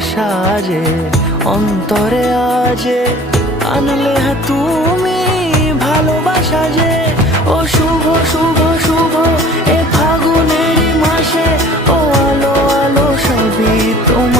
সাজে অন্তরে আজে আনলে তুমি ভালোবাসা যে। ও শুভ শুভ শুভ এ ফাগুনেরই মাসে, ও আলো আলো সবই তোমার।